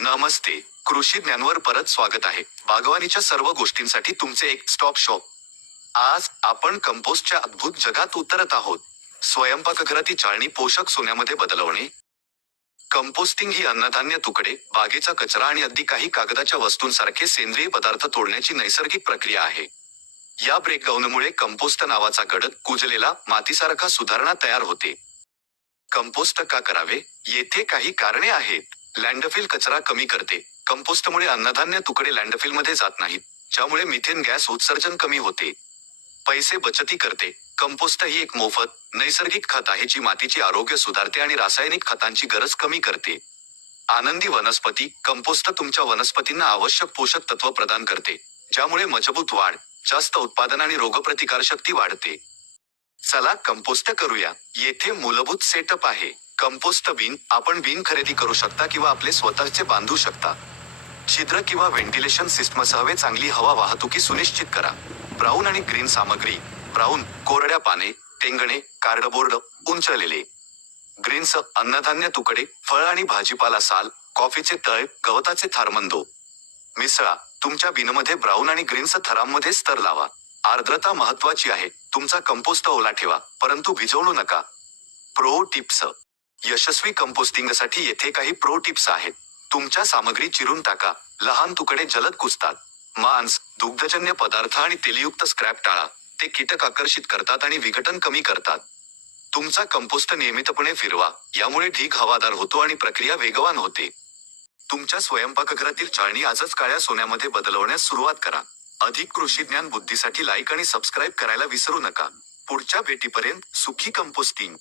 नमस्ते. कृषी ज्ञानवर परत स्वागत आहे. बागवानीच्या सर्व गोष्टींसाठी तुमचे एक स्टॉप शॉप आज आपण कंपोस्टच्या अद्भुत जगात उतरत आहोत. स्वयंपाकघरातील चाळणी पोषक सोन्यामध्ये बदलवणे. कंपोस्टिंग ही अन्नधान्य तुकडे बागेचा कचरा आणि अगदी काही कागदाच्या वस्तूंसारखे सेंद्रिय पदार्थ तोडण्याची नैसर्गिक प्रक्रिया आहे. या ब्रेकडाऊनमुळे कंपोस्ट नावाचा गडद कुजलेला मातीसारखा सुधारणा तयार होते. कंपोस्ट का करावे? येथे काही कारणे आहेत. लँडफिल कचरा कमी करते. कंपोस्टमुळे अन्नधान्य तुकडे लँडफिलमध्ये जात नाहीत. ज्यामुळे मिथेन गॅस उत्सर्जन कमी होते. पैसे बचती करते. कंपोस्ट ही एक मोफत नैसर्गिक खत आहे जी मातीचे आरोग्य सुधारते आणि रासायनिक खतांची गरज कमी करते. आनंदी वनस्पती कंपोस्ट तुमच्या वनस्पतींना आवश्यक पोषक तत्व प्रदान करते. ज्यामुळे मजबूत वाढ जास्त उत्पादन आणि रोगप्रतिकार शक्ती वाढते. चला कंपोस्ट करूया. येथे मूलभूत सेटअप आहे. कंपोस्ट बिन आपण बिन खरेदी करू शकता किंवा आपले स्वतःचे बांधू शकता. छिद्र किंवा व्हेंटिलेशन सिस्टमसह हवे चांगली हवा वाहतुकी सुनिश्चित करा. ब्राऊन आणि ग्रीन सामग्री ब्राऊन कोरड्या पाने टेंगणे कार्डबोर्ड उंचळलेले ग्रीन्स अन्नधान्य तुकडे फळ आणि भाजीपाला साल कॉफीचे तळ गवताचे थारमंदो. मिसळा तुमच्या बिनमध्ये ब्राऊन आणि ग्रीन्स थरांमध्ये स्तर लावा. आर्द्रता महत्वाची आहे. तुमचा कंपोस्ट ओला ठेवा परंतु भिजवू नका. Pro tips. यशस्वी कंपोस्टिंगसाठी येथे काही प्रो टिप्स आहेत. तुमच्या सामग्री चिरून टाका. लहान तुकडे जलद कुसतात मांस दुग्धजन्य पदार्थ आणि तेलयुक्त स्क्रॅप टाळा. ते कीटक आकर्षित करतात आणि विघटन कमी करतात. तुमचा कंपोस्ट नियमितपणे फिरवा. यामुळे ढीग हवादार होतो आणि प्रक्रिया वेगवान होते. तुमच्या स्वयंपाकघरातील चाळणी आजच काळ्या सोन्यामध्ये बदलवण्यास सुरुवात करा. अधिक कृषी ज्ञान बुद्धीसाठी लाईक आणि सबस्क्राईब करायला विसरू नका. पुढच्या भेटीपर्यंत सुखी कंपोस्टिंग